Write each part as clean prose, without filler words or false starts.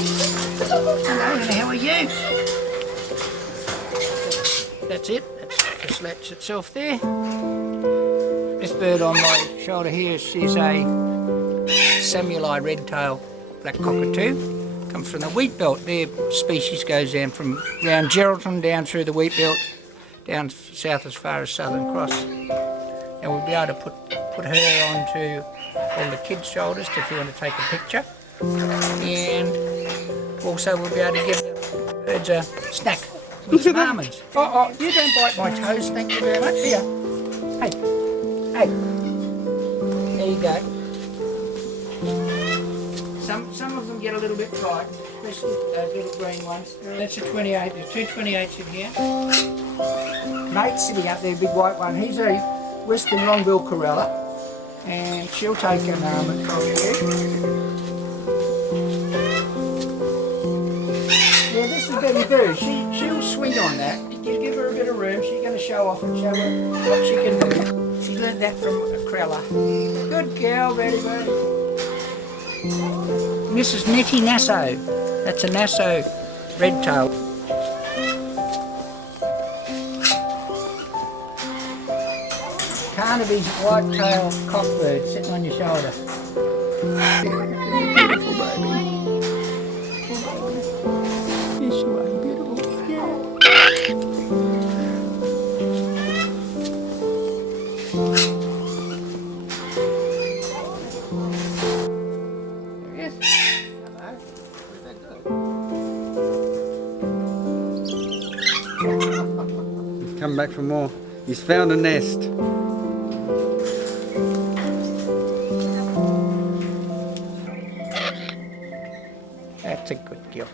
Hello, and how are you? That's it. That just lets itself there. This bird on my shoulder here, she's a Samueli red-tailed black cockatoo. Comes from the wheat belt. Their species goes down from around Geraldton down through the wheat belt, down south as far as Southern Cross. And we'll be able to put her onto all the kids' shoulders if you want to take a picture. And also we'll be able to give the birds a snack with some almonds. Oh, you don't bite my toes, thank you very much. Here. Hey. There you go. Some of them get a little bit frightened, especially those little green ones. That's a 28, there's two 28s in here. Mate's sitting up there, big white one. He's a Western Longbill Corella, and she'll take an almond from you. Yeah, this is Betty Boo. She'll swing on that. You give her a bit of room, she's going to show off and show her what she can do. She learned that from a Corella. Good girl, Betty Boo. Mrs. Nettie Nassau. That's a Nassau red-tail. Carnaby's white-tailed cockbird sitting on your shoulder. Beautiful baby. Yes, you are beautiful. Yeah. There he is. Hello. Where's that go? He's come back for more. He's found a nest. That's a good girl.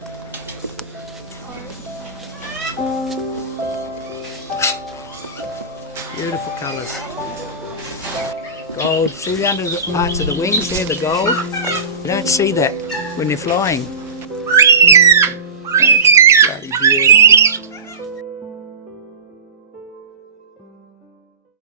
Beautiful colours. Gold. See the under the parts of the wings there, the gold? You don't see that when they're flying.